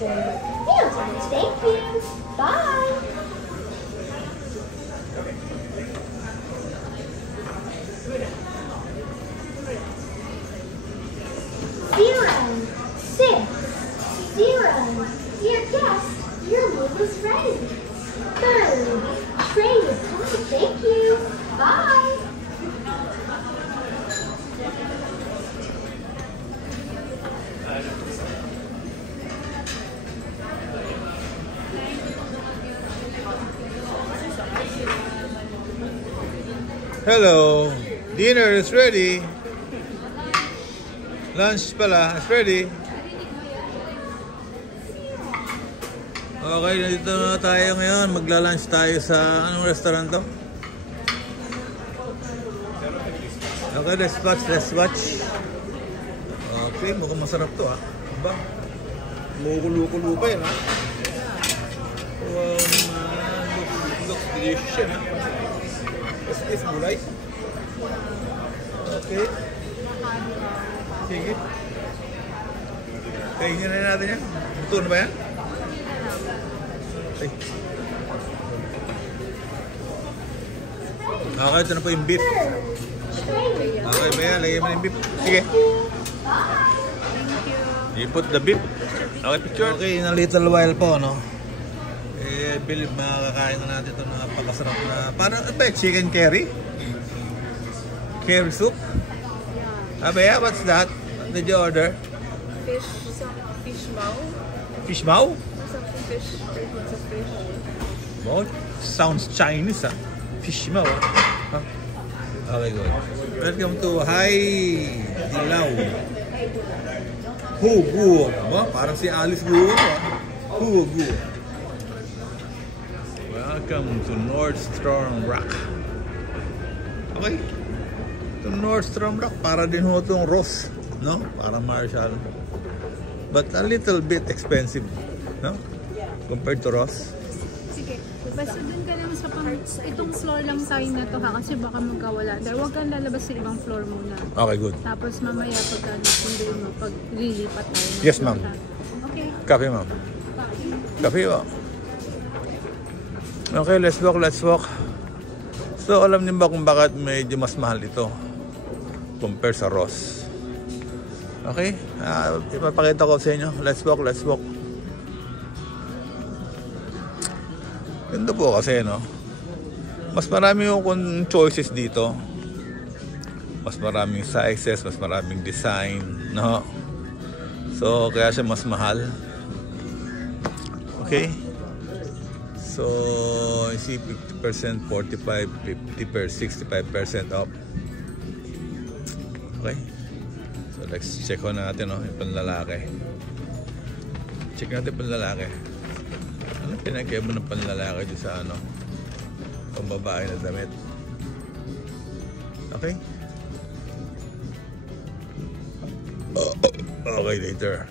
Thank you. Bye. Zero, 6, 0. Dear guest, your meal is ready. Third, tray is full. Thank you. Bye. Hello, dinner is ready. Lunch pala is ready. Okay, nandito na tayo ngayon. Magla-lunch tayo sa anong restaurant to? Okay, let's watch. Okay, mukhang masarap to, ha. Ba? Kumukulo-kulo pa yan, ha. Looks delicious yan, ha. What's this, gulay? Okay. Sige. Kainin na natin yan. Ito na ba yan? Okay. Okay, ito na po yung beef. Okay ba yan? Lagyan mo na yung beef. Sige. You put the beef. Okay, picture. Okay, in a little while po, no? Believe makakakain na natin ito na napakasarap na. Parang, ba, chicken curry? Curry soup? Abaya, what's that? What did you order? Fish mau. Fish mau? Something fish. Lots of fish. Wow, sounds Chinese, ah. Fish mau. Huh? Okay, good. Welcome to Hai Dilaw. Hugo. Ba? Parang si Alice Guo, ah. Hugo. Welcome to Nordstrom Rack. Okay. To Nordstrom Rack, para din ho itong Ross, no? Para Marshall. But a little bit expensive, no? Compared to Ross. Sige. Basta dun ka lang sa itong floor lang tayo na to, ha? Kasi baka magkawala. Dahil huwag kang lalabas sa ibang floor muna. Okay, good. Tapos mamaya pagka nasunduin mo, pag lilipat tayo. Yes, ma'am. Okay. Coffee, ma'am. Coffee, ma'am. Okay, let's walk. So, alam niyo ba kung bakit medyo mas mahal ito compare sa Ross? Okay? Ipapakita ko sa inyo. Let's walk. Ganda po kasi, no? Mas marami yung choices dito. Mas maraming sizes, mas maraming design, no? So, kaya siya mas mahal. Okay? So, you see 50%, 45%, 50%, 65% off. Okay. So, let's check on natin, no, yung panlalaki. Check natin panlalaki. Ano pinagkaya mo ng panlalaki dito sa ano? Pambabae na damit. Okay. Okay, later.